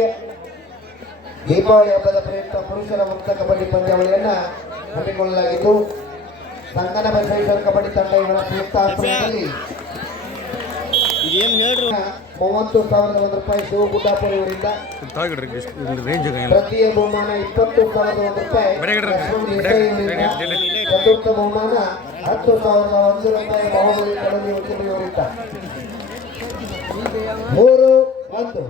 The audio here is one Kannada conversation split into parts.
ತಂಡಕ್ಕೆ ದೀಪಾವಳಿ ಹಬ್ಬದ ಪ್ರಯುಕ್ತ ಪುರುಷರ ಮುಕ್ತ ಕಬಡ್ಡಿ ಪಂದ್ಯಾವಳಿಯನ್ನ ಹಮ್ಮಿಕೊಳ್ಳಲಾಗಿದ್ದು ಸಂಗನ ಬಸವೇಶ್ವರ ಕಬಡ್ಡಿ ತಂಡ ಇವರ ಪ್ರಯುಕ್ತ ಆಶ್ರಮದಲ್ಲಿ 30,001 ರೂಪಾಯಿ ಶಿವಗುಡ್ಡಾಪುರ ಇವರಿಂದ ತೃತೀಯ ಬಹುಮಾನ 20,001 ರೂಪಾಯಿ, ಚತುರ್ಥ ಬಹುಮಾನ 10,001 ರೂಪಾಯಿ ಬಾಹುಬಲಿ ಕಡಲಿ ಇವರಿಂದ 3-1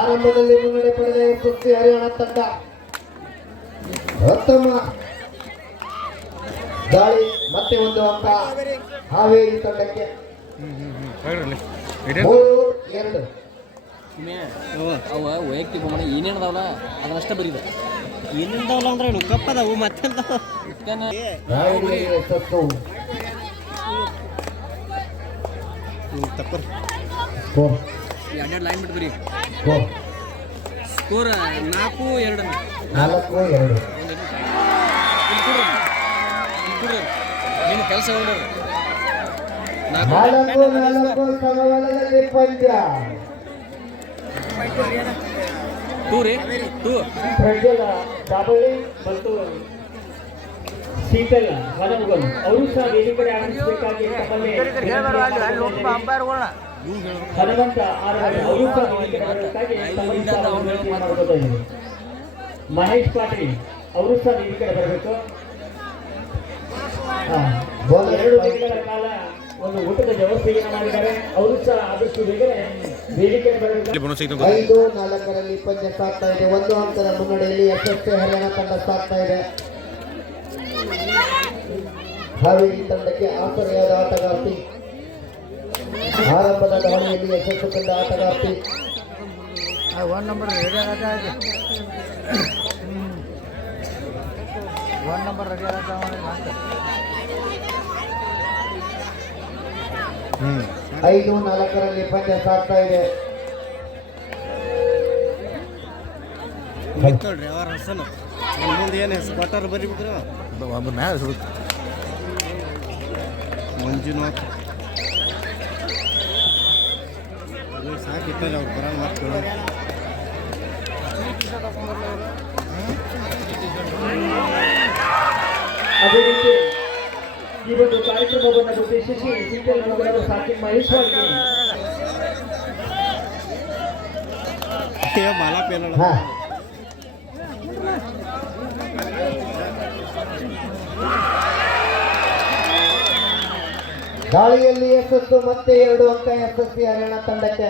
ಆರಂಭದಲ್ಲಿ ಮುನ್ನಡೆ ಪಡೆದ ಸುತ್ತಿ ಹರಿಯಾಣ ತಂಡ ಉತ್ತಮ ದಾಳಿ, ಮತ್ತೆ ಒಂದು ಅಂಕ ಹಾವೇರಿ ತಂಡಕ್ಕೆ 3-2. ಅವ ವೈಯಕ್ತಿಕ ಬಹುಮಾನ ಏನೇನದಾವಲ್ಲ ಅದನ್ನಷ್ಟ ಬರೀದ ಏನೇನದಾವಲ್ಲ ಅಂದ್ರೆ ಕಪ್ಪದವು ಮತ್ತೆ ತಪ್ಪರ್ 2 ಲೈನ್ ಬಿಟ್ಟು ಬರೀ ಸ್ಕೋರ್ 4-2 ನಿನ್ನ ಕೆಲಸ ಪ್ರಜ್ವಲ ದಾಬಳಿ ಮತ್ತು ಶೀತಲ್ ಹನಮಗಲ್ ಅವರು ಸಹ ವೇದಿಕೆ ಆಗಮಿಸಬೇಕಾಗಿ ಹನುಮಂತ ಅವರು ಸಹ ಮಹೇಶ್ ಪಾಟೀಲ್ ಅವರು ಸಹ ವೇದಿಕೆ ಬರಬೇಕು. 2 ದಿನಗಳ ಕಾಲ ಒಂದು ಊಟದ ವ್ಯವಸ್ಥೆಯನ್ನು ಮಾಡಿದ್ದಾರೆ. ಅವರು ಸಹ ಆದಷ್ಟು ಬೇಗನೆ ವೇದಿಕೆ ಬರಬೇಕು. 5-4 ಪಂದ್ಯ ಸಾಗ್ತಾ ಇದೆ. 1 ಅಂಕದ ಮುನ್ನಡೆಯಲ್ಲಿ ಎಸ್ಎಸ್ಸಿ ಹರಿಯಾಣ ತಂಡ ಸಾಗ್ತಾ ಇದೆ. ಹಾವೇರಿ ತಂಡಕ್ಕೆ ಆಸರೆಯಾದ ಆಟಗಾರ್ತಿ, ಆರಂಭದ ದಾಳಿಯಲ್ಲಿ ಯಶಸ್ಸು ಕಂಡ ಆಟಗಾರ್ತಿ 1 ನಂಬರ್ ರೆಡಿ ಆಗುತ್ತೆ. 1 ನಂಬರ್ ರೆಡಿ ಆಗುತ್ತೆ. 5-4 ಪಂದ್ಯ ಸಾಗ್ತಾ ಇದೆ. ನೋಡ್ರಿ ಅವರ ಹಸನ ಮುಂದೆ ಏನು ಸ್ಪಾಟರ್ ಬರಿಬಿಟ್ರೆ ಮಂಜುನಾಥ್ ಸಾಕಿಟ್ಟಾರೆ ಅವ್ರು ಬರೋಣ ಮಕ್ಕಳು. ಅದೇ ರೀತಿ ಈ ಒಂದು ಕಾರ್ಯಕ್ರಮವನ್ನು ಉದ್ದೇಶಿಸಿ ಸಿಂಗಲ್ ನಗರದ ಸಾಕಿನ್ ಮಹೇಶ್ ಮಾಲಾ ಪೇನ ದಾಳಿಯಲ್ಲಿ ಯಶಸ್ಸು, ಮತ್ತೆ 2 ಅಂಕ ಎಸ್ಎಸ್ಸಿ ಹರಿಯಾಣ ತಂಡಕ್ಕೆ.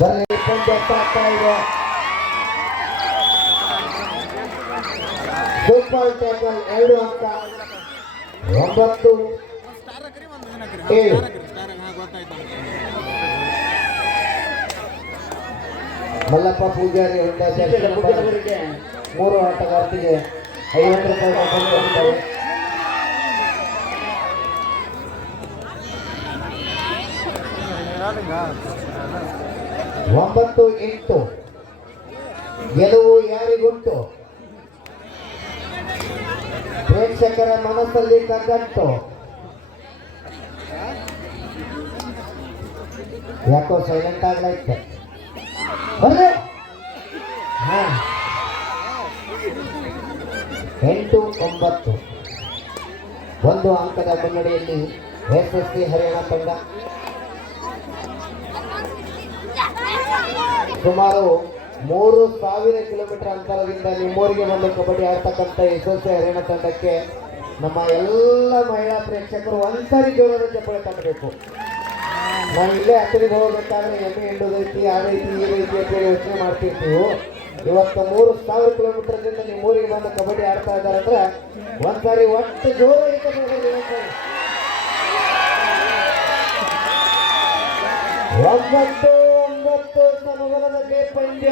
ಬರಲಿ ಪಂದ್ಯ ಸಾಗ್ತಾ ಇದೆ. ಸೂಪರ್ ಟ್ಯಾಕಲ್ 2 ಅಂಕ 9-7. ಮಲ್ಲಪ್ಪ ಪೂಜಾರಿ ಹೊಂಡ 3 ಆಟಗಾರ್ತಿಗೆ 50 ರೂಪಾಯಿ ಕೊಟ್ಟಿದ್ದಾರೆ. 9-8 ಗೆಲುವು ಯಾರಿಗುಂಟು? ಪ್ರೇಕ್ಷಕರ ಮನಸ್ಸಲ್ಲಿ ಕಗ್ಗಂಟು. ಯಾಕೋ ಸೈಲೆಂಟ್ ಆಗ್ಲೈತೆ. 8-9 1 ಅಂಕದ ಮುನ್ನಡೆಯಲ್ಲಿ ಎಸ್ಎಸ್ಸಿ ಹರಿಯಾಣ ತಂಡ. ಸುಮಾರು 3,000 ಕಿಲೋಮೀಟರ್ ಅಂತರದಿಂದ ನಿಮ್ಮೂರಿಗೆ ಬಂದು ಕಬಡ್ಡಿ ಆಡ್ತಕ್ಕಂಥ ಎಸ್ಎಸ್ಸಿ ಹರಿಯಾಣ ತಂಡಕ್ಕೆ ನಮ್ಮ ಎಲ್ಲ ಮಹಿಳಾ ಪ್ರೇಕ್ಷಕರು ಒಂದ್ಸರಿ ಜೋರದ ಚಪ್ಪಳೆ ತಟ್ಟಬೇಕು. ನಾವು ಇಲ್ಲೇ ಹತ್ತಿರಿಗೆ ಹೋಗ್ಬೇಕಾದ್ರೆ ಎಮ್ಮೆ ಹಿಂಡುದೈತಿ, ಅದೈತಿ, ಈ ರೀತಿ ಅಂತ ಯೋಚನೆ ಮಾಡ್ತಿರ್ತೀವಿ. ಇವತ್ತು 3,000 ಕಿಲೋಮೀಟರ್ದಿಂದ ನಿಮ್ಮೂರಿಗೆ ಬಂದು ಕಬಡ್ಡಿ ಆಡ್ತಾ ಇದ್ದಾರೆ ಅಂದ್ರೆ ಒಂದ್ಸಾರಿ ಒಟ್ಟು ಜೋರ 9-9 ಸಮಬಲದಲ್ಲಿ ಪಂದ್ಯ.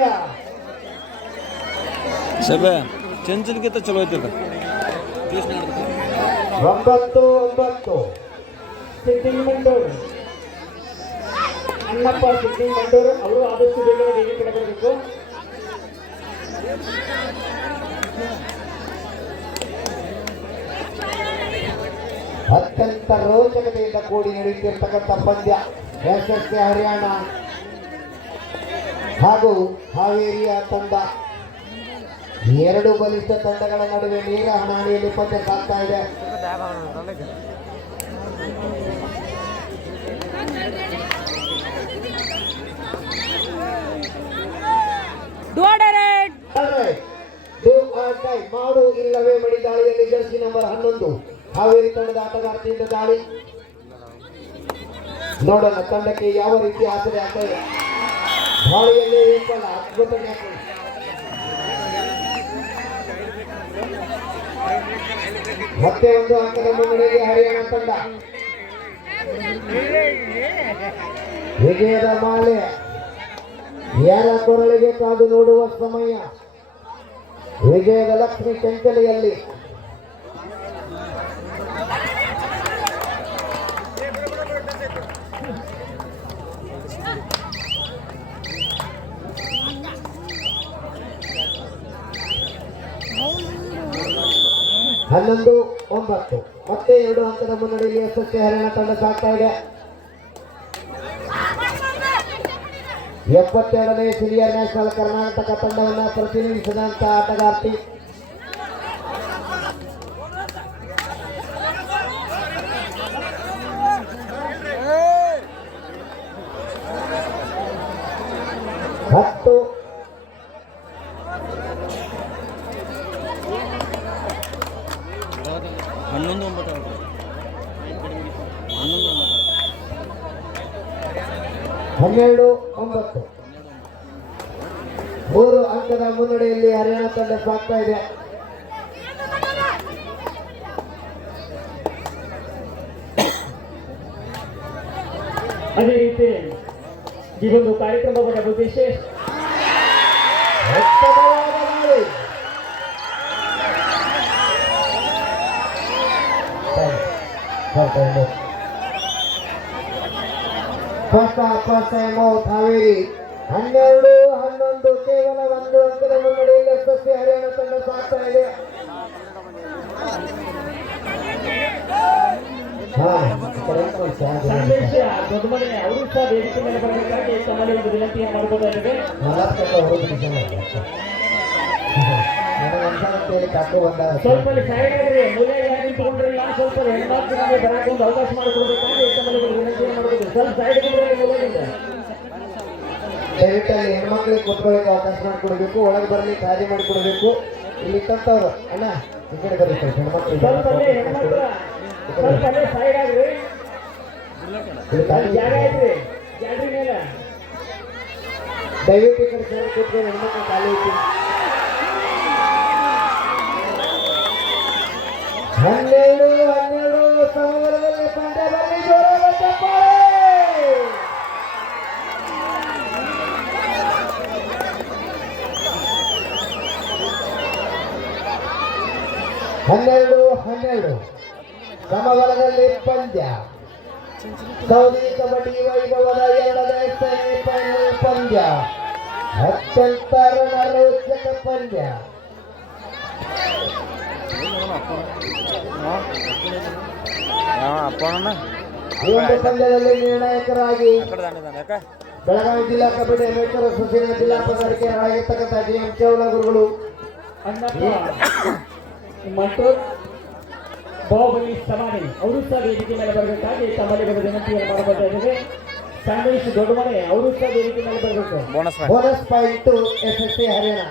ಸಭೆ ಚಂಚಲ್ಗಿಂತ ಚಲೋ ಐತದ. 9-9 ಸಿದ್ದಿಂಗ್ ಮಂಡೂರು ಅಣ್ಣಪ್ಪ ಸಿದ್ದಿಂಗ್ ಮಂಡೂರು ಅವರು ಆದಷ್ಟು ಬೇಗ ವೇದಿಕೆ ಬರಬೇಕು. ಅತ್ಯಂತ ರೋಚಕತೆಯಿಂದ ಕೂಡಿ ನಡೆಯುತ್ತಿರ್ತಕ್ಕಂಥ ಪಂದ್ಯ ಎಸ್ಎಸ್ಕೆ ಹರಿಯಾಣ ಹಾಗೂ ಹಾವೇರಿಯ ತಂಡ. ಎರಡು ಬಲಿಷ್ಠ ತಂಡಗಳ ನಡುವೆ ನೇರ ಹಣಾಹಣಿಯಲ್ಲಿ ಪಂದ್ಯ ಸಾಗ್ತಾ ಇದೆ. ಮಾಡು ಇಲ್ಲವೇ ಮಡಿ ದಾಳಿಯಲ್ಲಿ ಜರ್ಸಿ ನಂಬರ್ 11 ಹಾವೇರಿ ತಂಡದ ಆಟಗಾರ್ತಿಯಿಂದ ದಾಳಿ. ನೋಡೋಣ ತಂಡಕ್ಕೆ ಯಾವ ರೀತಿ ಆಸರೆ ಆಗ್ತದೆ. ದಾಳಿಯಲ್ಲಿ ವಿಫಲ, ಅದ್ಭುತ ಟ್ಯಾಕಲ್. ಮತ್ತೆ ಒಂದು ಅಂಕದ ಮುನ್ನಡೆಗೆ ಹರಿಯಾಣ ತಂಡ. ವಿಜಯದ ಮಾಲೆ ಯಾರ ಕೊರಳಿಗೆ ಕಾದು ನೋಡುವ ಸಮಯ. ವಿಜಯದ ಲಕ್ಷ್ಮಿ ಚಂಚಲೆಯಲ್ಲಿ ಹನ್ನೊಂದು 9. ಮತ್ತೆ 2 ಅಂಕದ ಮುನ್ನಡೆಯಲ್ಲಿ ಎಸ್ಎಸ್ಕೆ ಹರಿಯಾಣ ತಂಡ ಸಾಗ್ತಾ ಇದೆ. 72ನೇ ಸೀನಿಯರ್ ನ್ಯಾಷನಲ್ ಕರ್ನಾಟಕ ತಂಡವನ್ನು ಪ್ರತಿನಿಧಿಸಿದಂತ ಆಟಗಾರ್ತಿ. ಹತ್ತು 12-9. 3 ಅಂಕದ ಮುನ್ನಡೆಯಲ್ಲಿ ಹರಿಯಾಣ ತಂಡ ಸಾಗ್ತಾ ಇದೆ. ಅದೇ ರೀತಿ ಈ ಒಂದು ಕಾರ್ಯಕ್ರಮದ ಉದ್ದೇಶ ಉತ್ತಮವಾದ ದಾಳಿ. ಹಾವೇರಿ 12-11. ಕೇವಲ 1 ಅಂಕದ ಮುನ್ನಡೆಯಲ್ಲಿ ಎಸ್ಎಸ್ಕೆ ಹರಿಯಾಣ ತಂಡ ಸಾಗ್ತಾ ಇದೆ. ಸಂದೇಶ ದೊಡ್ಡಮನೆ ಅವರು ಸಹ ವೇದಿಕೆ ಮೇಲೆ ಬರಬೇಕಾಗಿ ತಮ್ಮಲ್ಲಿ ಒಂದು ವಿನಂತಿಯನ್ನು ಮಾಡಬಹುದಾಗಿದೆ. ಸ್ವಲ್ಪ ಸೈಡ್ ಆಗ್ರಿ, ಮೂಲೆಯಾಗಿ ನಿಂತುಕೊಂಡ್ರಲ್ಲ, ಸ್ವಲ್ಪ ಹೆಣ್ಮಕ್ಳು ನಮಗೆ ಬರಕ್ಕೆ ಒಂದು ಅವಕಾಶ ಮಾಡಿಕೊಡ್ಬೇಕಾಗಿ ತಮ್ಮಲ್ಲಿ ಒಂದು ವಿನಂತಿಯನ್ನು ಮಾಡಬಹುದು. ಸ್ವಲ್ಪ ಸೈಡ್ ಮೂಲೆಯಿಂದ ದಯವಿಟ್ಟು ಅಲ್ಲಿ ಹೆಣ್ಮಕ್ಳಿಗೆ ಕೂತ್ಕೊಳ್ಳಿಕ್ಕೆ ಅವಕಾಶ ಮಾಡಿಕೊಡ್ಬೇಕು. ಒಳಗೆ ಬರಲಿ ಕಾರ್ಯ ಮಾಡಿಕೊಡ್ಬೇಕು. ಇಲ್ಲಿ ತಂತವ್ರು ಅಣ್ಣ ಈ ಕಡೆ ಬರ್ರಿ ಸ್ವಲ್ಪ ಹೆಣ್ಮಕ್ಳು ಸ್ವಲ್ಪ ಹೆಣ್ಮಕ್ಳು ಸ್ವಲ್ಪ ಸೈಡ್ ಆಗ್ರಿ. ಜಾಗ ಐತ್ರಿ ಜಾಡ್ರಿ ಮೇಲೆ ದಯವಿಟ್ಟು ಈ ಕಡೆ ಸೈಡ್ ಕೂತ್ಕೊಂಡು ಹೆಣ್ಮಕ್ಳು ಖಾಲಿ ಐತಿ. 12-12 ಸಮರದಲ್ಲಿ ಪಂದ್ಯ ಬರಲಿ. ಜೋರಾದ ಚಪ್ಪಾಳೆ. 12-12 ಸಮಬಲದಲ್ಲಿ ಪಂದ್ಯ. ಸೌದಿ ಕಬಡ್ಡಿ ವೈಭವದ 2ನೇ ಸೆಮಿಫೈನಲ್ ಪಂದ್ಯ. ಅತ್ಯಂತ ರೋಚಕ ಪಂದ್ಯ. ಈ ಒಂದು ಪಂದ್ಯದಲ್ಲಿ ನಿರ್ಣಾಯಕರಾಗಿ ಬೆಳಗಾವಿ ಜಿಲ್ಲಾ ಕಬಡ್ಡಿ ಅಮೇಚರ್ ಅಸೋಸಿಯೇಷನ್ ಜಿಲ್ಲಾ ಪದಾಧಿಕಾರಿಗಳಾಗಿರ್ತಕ್ಕಂಥ ಜಿ.ಎಂ. ಚೌಲ ಗುರುಗಳು, ಅಣ್ಣಪ್ಪ ಮಂಟೂರ್, ಬಾಹುಬಲಿ ಸಮಾನಿ ಅವರು ಸಹ ವೇದಿಕೆ ಮೇಲೆ ಬರಬೇಕಾಗಿ ತಮ್ಮಲ್ಲಿ ಒಂದು ವಿನಂತಿಯನ್ನು ಮಾಡಬೇಕಾಗಿದೆ. ಸಂದೇಶ್ ದೊಡ್ಡಮನೆ ಅವರು ಸಹ ವೇದಿಕೆ ಮೇಲೆ ಬರಬೇಕು. Bonus point SSK Haryana.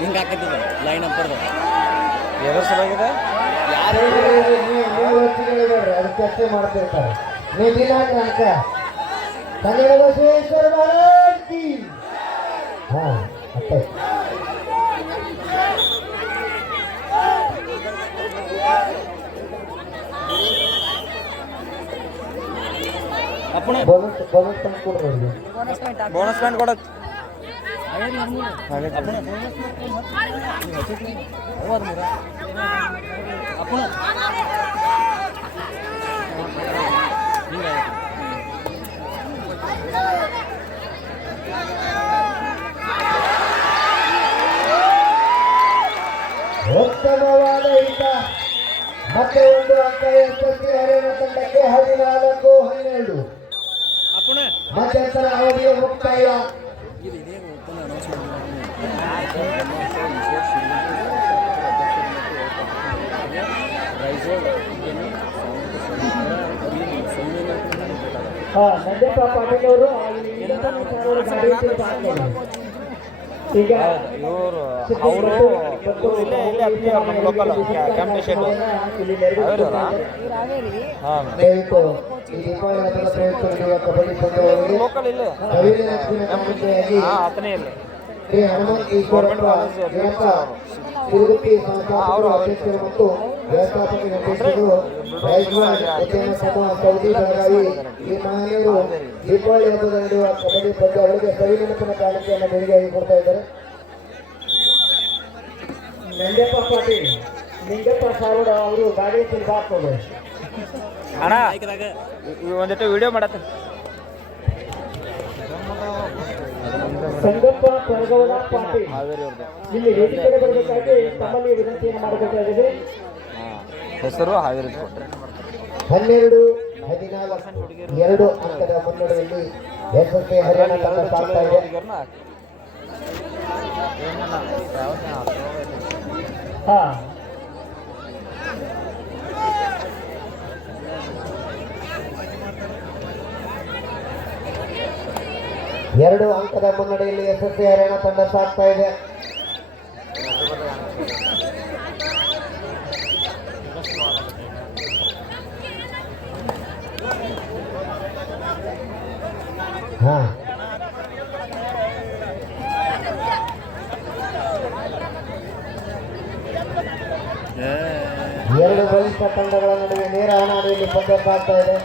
ಹಿಂಗೆ ಹಾಕತ್ತಿದ್ದ ಲೈನ್ ಅಪ್ ಬರ್ದು ಎದ್ರ ಸಲುವಾಗಿದೆ ಯಾರು ಅದು ಚರ್ಚೆ ಮಾಡ್ತಿರ್ತಾರೆ. ನೀವು ದಿನಾಂಕ ಅಂಕ ಕನ್ನಡ ಬಸವೇಶ್ವರ ಮಹಾರಾಜ್ ಕಿ. ಅಷ್ಟೇ. ಬೋನಸ್ ಬೋನಸ್ ತಂದು ಕೊಡ್ರಿ ಅವ್ರಿಗೆ. ಬೋನಸ್ ಪಾಯಿಂಟ್ ಕೊಡತ್ ಉತ್ತಮವಾದ ಈತ ಮತ್ತೆ ಒಂದು ಅಂಕ ಯಶಸ್ವಿ ಹರಿಯಾಣ ತಂಡಕ್ಕೆ 14-12. ಮಧ್ಯಂತರ ಅವಧಿಯ ಮುಕ್ತಾಯ. ನಂಜಪ್ಪ ಪಾಟೀಲ್ ಅವರು ಈಗ ಇವರು ಅವರು ಇಲ್ಲೇ ಇಲ್ಲೇ ನಮ್ಮ ಲೋಕಲ್ ಕ್ಯಾಂಪ್ ಶೆಡ್ ಹಾಂ ದಯವಿಟ್ಟು ಈ ದೀಪಾವಳಿ ಹಬ್ಬದ ಪ್ರಯುಕ್ತ ನಡೆಯುವ ಕಬಡ್ಡಿ ಪಂದ್ಯಾವಳಿಗೆ ಲೋಕಲ್ ಇಲ್ಲೇ ಕವಿಯ ನೆನಪಿನ ಕಾಣಿಕೆಯಾಗಿ ಹಾಂ ಆತನೇ ಇಲ್ಲೇ ಶ್ರೀ ಹನುಮಂತ ಈಶ್ವರಪ್ಪ ದೇವಪ್ಪ ತಿರುಗುತ್ತಿ ಸಂಸ್ಥಾಪಕರು ಅಧ್ಯಕ್ಷರು ಮತ್ತು ವ್ಯವಸ್ಥಾಪಕ ನಿರ್ದೇಶಕರು ರಾಯಚೂರು ಸೌದಿ ಬೆಳಗಾವಿ ಈ ಮಹನೀಯರು ದೀಪಾವಳಿ ಹಬ್ಬದ ನಡೆಯುವ ಕಬಡ್ಡಿ ಪಂದ್ಯಾವಳಿಗೆ ಕವಿ ನೆನಪಿನ ಕಾಣಿಕೆಯನ್ನು ದೇಣಿಗೆಯಾಗಿ ಕೊಡ್ತಾ ಇದ್ದಾರೆ. ನಂಜಪ್ಪ ಪಾಟೀಲ್ ನಿಂಗಪ್ಪ ಸಾವಡ ಅವರು ಗಾಡಿ ಹಾಕೋದು ಅಣ್ಣ ಒಂದಿಟ್ಟು ವಿಡಿಯೋ ಮಾಡತ್ತ ಸಂಗಪ್ಪ ಪರಗೌಡ ಪಾಟೀಲ್ ಹಾವೇರಿ ಅವ್ರದ್ದು ಇಲ್ಲಿ ವೇದಿಕೆಗೆ ಬರಬೇಕಾಗಿ ತಮ್ಮಲ್ಲಿ ವಿನಂತಿಯನ್ನು ಮಾಡಬೇಕಾಗಿದೆ. ಹಾಂ ಹೆಸರು ಹಾವೇರಿ ಕೊಟ್ಟರೆ 12-14 2 ಅಂಕದ ಮುನ್ನಡೆಯಲ್ಲಿ ಯಶಸ್ವಿ ಹರಿಯಾಣ ತಂಡ ಸಾಗ್ತಾ ಇದೆ. ಹಾ 2 ಅಂಕದ ಮುನ್ನಡೆಯಲ್ಲಿ ಯಶಸ್ವಿ ಹರಿಯಾಣ ತಂಡ ಸಾಗ್ತಾ ಇದೆ. ಹಾ ಎರಡು ಬಲಿಷ್ಠ ತಂಡಗಳ ನಡುವೆ ನೇರ ಹಣಾಡಿಯಲ್ಲಿ ಪಂದ್ಯ ಸಾಗ್ತಾ ಇದೆ.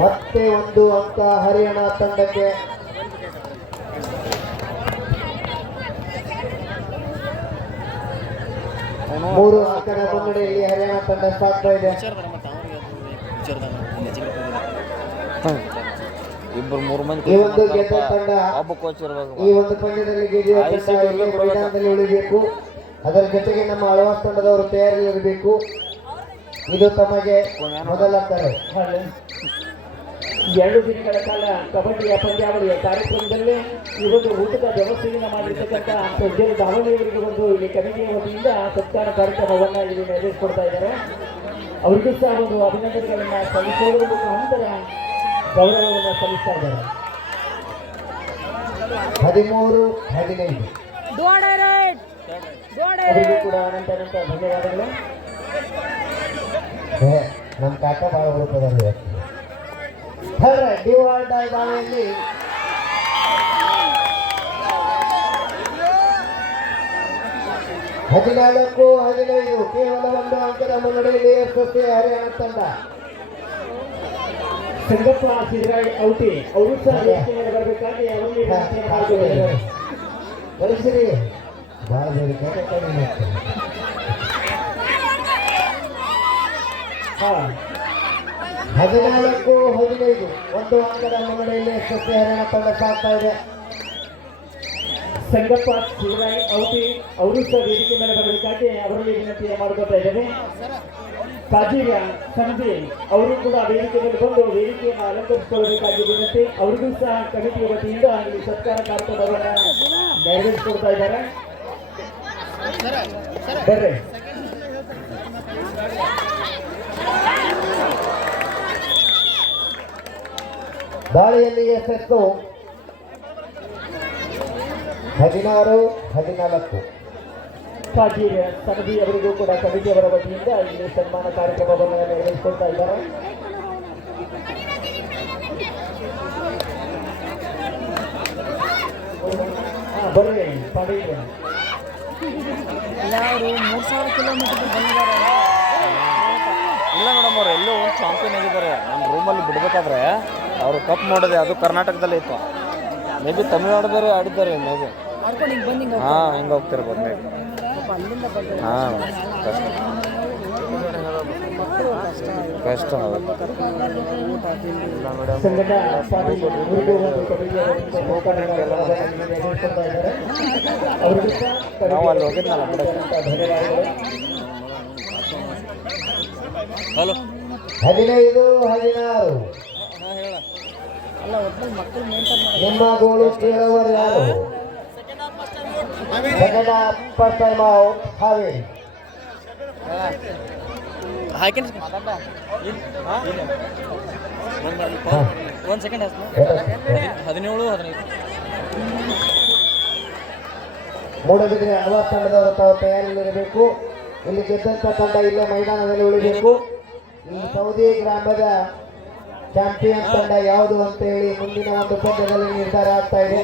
ಮತ್ತೆ 1 ಅಂಕ ಹರಿಯಾಣ ತಂಡಕ್ಕೆ. ಮೂರು ಅಂಕದ ಮುನ್ನಡೆಯಲ್ಲಿ ಹರಿಯಾಣ ತಂಡ ಸಾಗ್ತಾ ಇದೆ. ಇಬ್ಬರು ಮೂರು ಮಂದಿ ಈ ಒಂದು ಗೆದ್ದ ತಂಡ ಒಬ್ಬ ಕೋಚ್ ಇರ್ಬೇಕು. ಈ ಒಂದು ಪಂದ್ಯದಲ್ಲಿ ಗೆದ್ದ ತಂಡ ಇಲ್ಲೇ ಮೈದಾನದಲ್ಲಿ ಉಳಿಬೇಕು. ಅದರ ಜೊತೆಗೆ ನಮ್ಮ ಹಳವಾಸ್ ತಂಡದವರು ತಯಾರಿಯಲ್ಲಿರಬೇಕು. ಇದು ತಮಗೆ ಮೊದಲ ಕರೆ. 2 ದಿನಗಳ ಕಾಲ ಕಬಡ್ಡಿಯ ಪಂದ್ಯಾವಳಿಯ ಕಾರ್ಯಕ್ರಮದಲ್ಲಿ ಈ ಒಂದು ಊಟದ ವ್ಯವಸ್ಥೆಯನ್ನು ಮಾಡಿರ್ತಕ್ಕಂಥ ಸಜ್ಜನ ದಾವಣಗೆರೆಯವರಿಗೆ ಒಂದು ಇಲ್ಲಿ ಕಮಿಟಿಯ ವತಿಯಿಂದ ಸತ್ಕಾರ ಕಾರ್ಯಕ್ರಮವನ್ನು ಇಲ್ಲಿ ನೆರವೇರಿಸಿಕೊಡ್ತಾ ಇದ್ದಾರೆ. ಅವರಿಗೂ ಸಹ ಒಂದು ಅಭಿನಂದನೆಗಳನ್ನು ಸಲ್ಲಿಸುವುದರ ಮುಖಾಂತರ ಗೌರವವನ್ನು ಸಲ್ಲಿಸ್ತಾ ಇದ್ದಾರೆ. 13-15 ಅವರಿಗೂ ಕೂಡ ಅನಂತ ಧನ್ಯವಾದಗಳು. ನಮ್ಮ ಕಾಕ ಭಾಳ ಬರುತ್ತದಲ್ಲಿ ಡಿವಾಲ್ಡ್ ದಾಳಿಯಲ್ಲಿ ಹದಿನಾಲ್ಕು 15 ಕೇವಲ 1 ಅಂಕದ ಮುನ್ನಡೆಯಲ್ಲಿ ಯಶಸ್ವಿ ಹರಿಯಾಣ ತಂಡ. ಸಂಗಪ್ಪ ಸಿದ್ದರಾಯ್ ಔಟಿ ಅವರು ಸಹ ವೇದಿಕೆ ಮೇಲೆ ಬರಬೇಕಾಗಿ ಅವರಲ್ಲಿ ವಿನಂತಿಯನ್ನು ಮಾಡಿಕೊಂಡಿದ್ದಾರೆ. ಕಳಿಸಿರಿ ಭಾಳ ಬೇಡಿಕೆ ಕಡಿಮೆ ಆಗ್ತದೆ. ಹಾ 14-15 1 ಅಂಕದ ಮುನ್ನಡೆಯಲ್ಲಿ ಯಶಸ್ವಿ ಹರಿಯಾಣ ತಂಡ ಸಾಗ್ತಾ ಇದೆ. ಸಂಗಪ್ಪ ಸಿದ್ದರಾಯ್ ಔಟಿ ಅವರು ಸಹ ವೇದಿಕೆ ಮೇಲೆ ಬರಬೇಕಾಗಿ ಅವರಲ್ಲಿ ವಿನಂತಿಯನ್ನು ಮಾಡಿಕೊಳ್ತಾ ಇದ್ದೇನೆ. ಕಾಜೀರ ಸಂಧಿ ಅವರು ಕೂಡ ವೇದಿಕೆ ಮೇಲೆ ಬಂದು ವೇದಿಕೆಯನ್ನು ಅಲಂಕರಿಸಿಕೊಳ್ಳಬೇಕಾಗಿ ವಿನಂತಿ. ಅವರಿಗೂ ಸಹ ಕಮಿಟಿಯ ವತಿಯಿಂದ ಇಲ್ಲಿ ಸತ್ಕಾರ ಕಾರ್ಯಕ್ರಮವನ್ನು ನೆರವೇರಿಸಿಕೊಡ್ತಾ ಇದ್ದಾರೆ. ಬರ್ರಿ ದಾಳಿಯಲ್ಲಿ ಯಶಸ್ಸು 16-14. ಕಾಜೀರ ಸಂಧಿ ಅವರಿಗೂ ಕೂಡ ಕಮಿಟಿಯವರ ವತಿಯಿಂದ ಇಲ್ಲಿ ಸನ್ಮಾನ ಕಾರ್ಯಕ್ರಮವನ್ನು ನೆರವೇರಿಸಿಕೊಳ್ತಾ ಇದ್ದಾರೆ. ಬರ್ರಿ ಪಾಂಡಿಗ್ರೆ ಅವರು 3,000 ಕಿಲೋಮೀಟರ್ ಬಂದಿದ್ದಾರೆ. ಇಲ್ಲ ಮೇಡಮ್ ಅವ್ರು ಎಲ್ಲೋ ಒಂದು ಚಾಂಪಿಯನ್ ಆಗಿದ್ದಾರೆ. ನಮ್ಮ ರೂಮಲ್ಲಿ ಬಿಡಬೇಕಾದ್ರೆ ಅವರು ಕಪ್ ನೋಡಿದೆ, ಅದು ಕರ್ನಾಟಕದಲ್ಲೇ ಇತ್ತು. ಮೇ ಬಿ ತಮಿಳ್ನಾಡುದವರು ಆಡಿದ್ದಾರೆ ಮೇ ಬಿ. ಹಾಂ, ಹಿಂಗೆ ಹೋಗ್ತಿರ್ಬೋದು ಮೇ ಬಿ. ಹಾಂ, ಕಷ್ಟ ಹೌದು. ಸಂಘದ ಪಾಟೀಲ್ ಅವರಿಗೂ ಒಂದು ಕಬಡ್ಡಿಯ ಒಂದು ಕೊಡ್ತಾ ಇದ್ದಾರೆ. ಅವರಿಗೂ ಸಹ ನಾವು ಅಲ್ಲಿ ಹೋಗಿದ್ನಲ್ಲ ಧನ್ಯವಾದಗಳು. ಹಲೋ 15-16 ನಿಮ್ಮ ಗೋಳು ಕೇಳುವರು ಯಾರು? Second half first time out Haveri. ಹಾಕಿನ ಒಂದು ಸೆಕೆಂಡ್ 17-15 ಮೂಡಬಿದ್ರೆ ಅಳವ ತಂಡದವರು ತಾವು ತಯಾರಿಯಲ್ಲಿರಬೇಕು. ಇಲ್ಲಿ ಗೆದ್ದಂತ ತಂಡ ಇಲ್ಲೇ ಮೈದಾನದಲ್ಲಿ ಉಳಿಬೇಕು. ಈ ಸೌದಿ ಗ್ರಾಮದ ಚಾಂಪಿಯನ್ ತಂಡ ಯಾವುದು ಅಂತ ಹೇಳಿ ಮುಂದಿನ ಒಂದು ಪಂದ್ಯದಲ್ಲಿ ನಿರ್ಧಾರ ಆಗ್ತಾ ಇದೆ.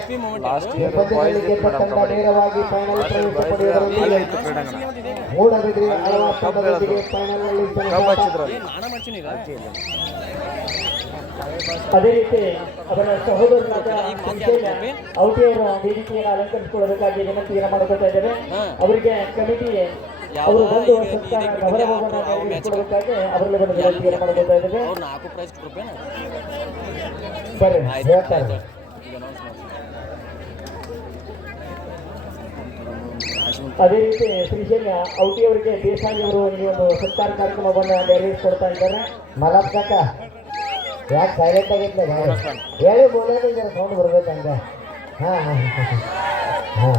ಈ ಪಂದ್ಯದಲ್ಲಿ ಗೆದ್ದ ತಂಡ ನೇರವಾಗಿ ಫೈನಲ್ ಪ್ರವೇಶ ಪಡೆಯುವುದರಲ್ಲಿ ಮೂಡಬಿದ್ರೆ ಅಳವ ತಂಡದೊಂದಿಗೆ ಫೈನಲ್ನಲ್ಲಿ ನಾನು ಮಾಡ್ತೀನಿ ಈಗ. ಅದೇ ರೀತಿ ಅವರ ಸಹೋದರನಾದ ಔಟಿಯವರು ವೇದಿಕೆಯನ್ನು ಅಲಂಕರಿಸಿಕೊಳ್ಳಬೇಕಾಗಿ ವಿನಂತಿಯನ್ನು ಮಾಡಿಕೊಳ್ತಾ ಇದ್ದೇವೆ. ಅವರಿಗೆ ಕಮಿಟಿ ಅವರು ಬಂದು ಸತ್ಕಾರ ಗೌರವವನ್ನು ನೆರವೇರಿಸಿಕೊಳ್ಳಬೇಕಾಗಿ ಅವರಲ್ಲಿ ಒಂದು ವಿನಂತಿಯನ್ನು ಮಾಡಿಕೊಳ್ತಾ ಇದ್ದೇವೆ. ಅವ್ರು 4 ಪ್ರೈಸ್ ಕೊಡ್ಬೇನ ಬರ್ರಿ ಹೇಳ್ತಾರೆ. ಅದೇ ರೀತಿ ಶ್ರೀಶೈಲ ಔಟಿಯವರಿಗೆ ದೇಸಾಯಿ ಅವರು ಈ ಒಂದು ಸತ್ಕಾರ ಕಾರ್ಯಕ್ರಮವನ್ನು ನೆರವೇರಿಸಿಕೊಡ್ತಾ ಇದ್ದಾರೆ. ಮಲಪ್ಪ ಯಾಕೆ ಸೈಲೆಂಟ್ ಆಗಿದ್ಲೆ ಹೇಳಿ ಬೋಲೋದು ಸೌಂಡ್ ಬರ್ಬೇಕಂಗ. ಹಾಂ ಹಾಂ ಹಾಂ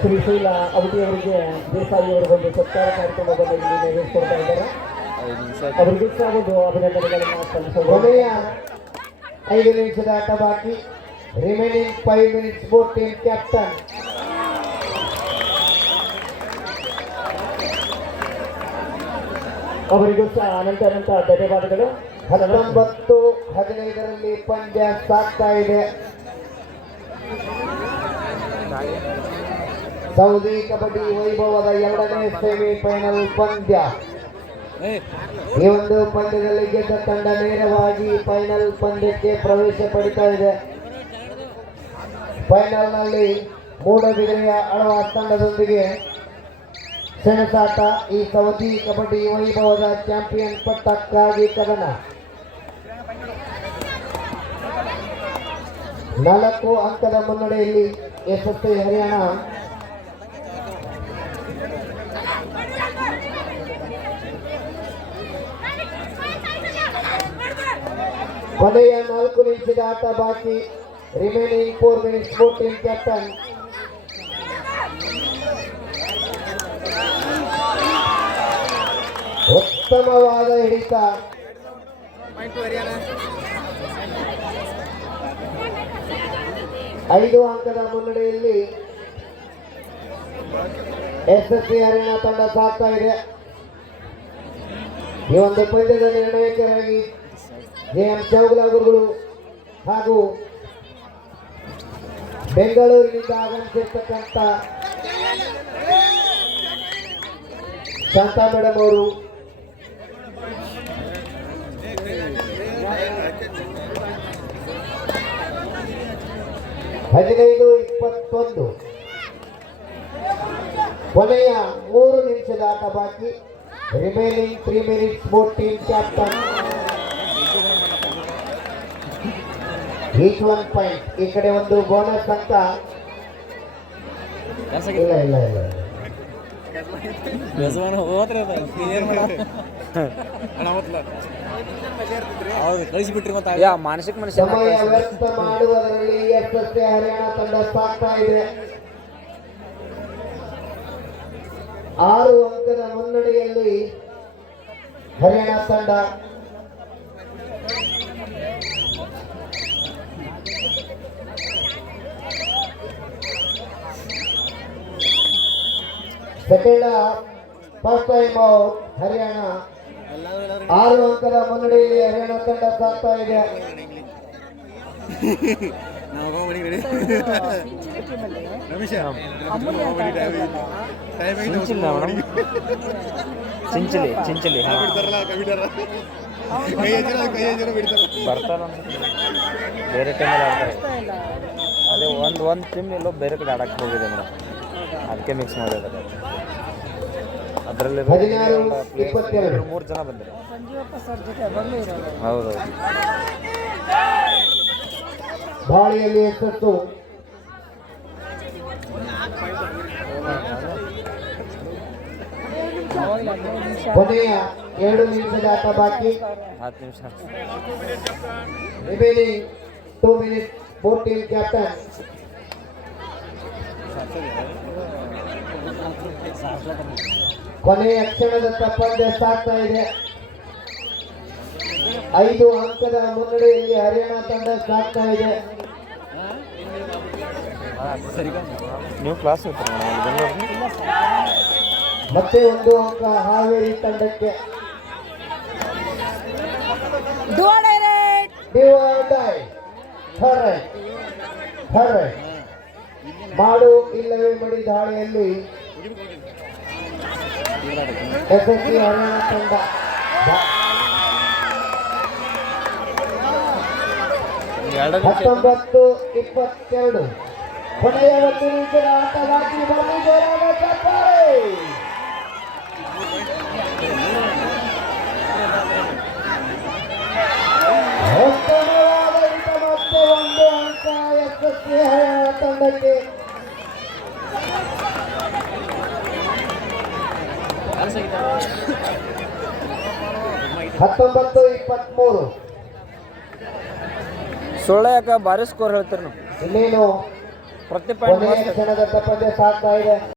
ಶ್ರೀಶೈಲ ಔಟಿಯವರಿಗೆ ದೇಸಾಯಿ ಅವರು ಒಂದು ಸತ್ಕಾರ ಕಾರ್ಯಕ್ರಮವನ್ನು ಇಲ್ಲಿ ನೆರವೇರಿಸಿಕೊಡ್ತಾ ಇದ್ದಾರೆ. ಅವರಿಗೂ ಸಹ ಒಂದು ಅಭಿನಂದನೆಗಳನ್ನು ಸಲ್ಲಿಸಬಹುದು. ಕೊನೆಯ 5 ನಿಮಿಷದ ಆಟ ಬಾಕಿ. Remaining 5 minutes both team captain ಅವರಿಗೂ ಸಹ ಅನಂತ ಧನ್ಯವಾದಗಳು. 19-15 ಪಂದ್ಯ ಸಾಗ್ತಾ ಇದೆ. ಸೌದಿ ಕಬಡ್ಡಿ ವೈಭವದ 2ನೇ ಸೆಮಿಫೈನಲ್ ಪಂದ್ಯ. ಈ ಒಂದು ಪಂದ್ಯದಲ್ಲಿ ಗೆದ್ದ ತಂಡ ನೇರವಾಗಿ ಫೈನಲ್ ಪಂದ್ಯಕ್ಕೆ ಪ್ರವೇಶ ಪಡಿತಾ ಇದೆ. ಫೈನಲ್ನಲ್ಲಿ ಮೂಡಬಿದಿರೆಯ ಅಳವ ತಂಡದೊಂದಿಗೆ ಸೆಣಸಾಟ. ಈ ಸೌದಿ ಕಬಡ್ಡಿ ವೈಭವದ ಚಾಂಪಿಯನ್ ಪಟ್ಟಕ್ಕಾಗಿ ಕದನ. 4 ಅಂಕದ ಮುನ್ನಡೆಯಲ್ಲಿ ಯಶಸ್ವಿ ಹರಿಯಾಣ. ಕೊನೆಯ 4 ನಿಮಿಷದ ಆಟ ಬಾಕಿ. Remaining 4 minutes both team captain ಉತ್ತಮವಾದ ಹಿಡಿತ. 5 ಅಂಕದ ಮುನ್ನಡೆಯಲ್ಲಿ ಯಶಸ್ವಿ ಹರಿಯಾಣ ತಂಡ ಸಾಗ್ತಾ ಇದೆ. ಈ ಒಂದು ಪಂದ್ಯದ ನಿರ್ಣಾಯಕರಾಗಿ JM ಚೌಗಲಾಗುರುಗಳು ಹಾಗೂ ಬೆಂಗಳೂರಿನಿಂದ ಆಗಮಿಸಿರ್ತಕ್ಕಂಥ ಶಾಂತಾ ಮೇಡಮ್ ಅವರು ಹದಿನೈದು 21 ಕೊನೆಯ 3 ನಿಮಿಷದ ಆಟ ಬಾಕಿ. Remaining 3 minutes both team captain each 1 point. ಈ ಕಡೆ ಒಂದು ಬೋನಸ್ ಅಂಕ ಇಲ್ಲ ಕಳಿಸಿಬಿಟ್ರಿ ಮತ್ತೆ ಮಾನಸಿಕ ಸಮಯ ವ್ಯರ್ಥ ಮಾಡುವುದರಲ್ಲಿ ಯಶಸ್ವಿ ಹರಿಯಾಣ ತಂಡ ಸಾಗ್ತಾ ಇದೆ. 6 ಅಂಕದ ಮುನ್ನಡೆಯಲ್ಲಿ ಹರಿಯಾಣ ತಂಡ. Second half first time out Haryana. 6 ಅಂಕದ ಮುನ್ನಡೆಯಲ್ಲಿ ಹರಿಯಾಣ ತಂಡ ಸಾಗ್ತಾ ಇದೆ. ಚಿಂಚಲಿ ಬರ್ತಾರ ಬೇರೆ ಟೈಮಲ್ಲಿ ಆಡ್ತಾರೆ ಅದೇ ಒಂದು ಟೀಮ್ ಎಲ್ಲೋ ಬೇರೆ ಕಡೆ ಆಡಕ್ಕೆ ಹೋಗಿದೆ ಮೇಡಮ್ ಅದಕ್ಕೆ ಮಿಕ್ಸ್ ಮಾಡಿದ್ದಾರೆ ಅದರಲ್ಲಿ 16-22. 3 ಜನ ಬಂದಿರೋ ಹೌದು ದಾಳಿಯಲ್ಲಿ ಯಶಸ್ಸು. ಕೊನೆಯ 2 ನಿಮಿಷದ ಆಟ ಬಾಕಿ. 10 ನಿಮಿಷ ರಿಮೈನಿಂಗ್ 2 minutes. 4 team captain. ಕೊನೆಯ ಕ್ಷಣದ ಪಂದ್ಯ ಸಾಗ್ತಾ ಇದೆ. 5 ಅಂಕದ ಮುನ್ನಡೆಯಲ್ಲಿ ಹರಿಯಾಣ ತಂಡ ಸಾಗ್ತಾ ಇದೆ. ನೀವು ಕ್ಲಾಸ್ ಇರ್ತಾರೆ ಮೇಡಮ್ ಬೆಂಗಳೂರು ಮತ್ತೆ 1 ಅಂಕ ಹಾವೇರಿ ತಂಡಕ್ಕೆ. ಮಾಡು ಇಲ್ಲವೇ ಮಡಿ ದಾಳಿಯಲ್ಲಿ ಯಶಸ್ವಿ ಹರಿಯಾಣ ತಂಡ. 19-22 ಕೊನೆಯ 1 ನಿಮಿಷದ ಆಟವಾಗಿ ಬರಲಿ ಜೋರಾದ ಚಪ್ಪಾಳೆ. ಉತ್ತಮವಾದ ಹಿತ ಮತ್ತೆ 1 ಅಂಕ ಯಶಸ್ವಿ ಹರಿಯಾಣ ತಂಡಕ್ಕೆ. ಹತ್ತೊಂಬತ್ತು 23. ಸೊಳ್ಳೆ ಯಾಕೆ ಭಾರಿ ಸ್ಕೋರ್ ಹೇಳ್ತೀರಿ ನೀವು ಇನ್ನೇನು ಪ್ರತಿ ಪಾಯಿಂಟ್ ಕೊನೆಯ ಕ್ಷಣದ ಪಂದ್ಯ ಸಾಗ್ತಾ ಇದೆ.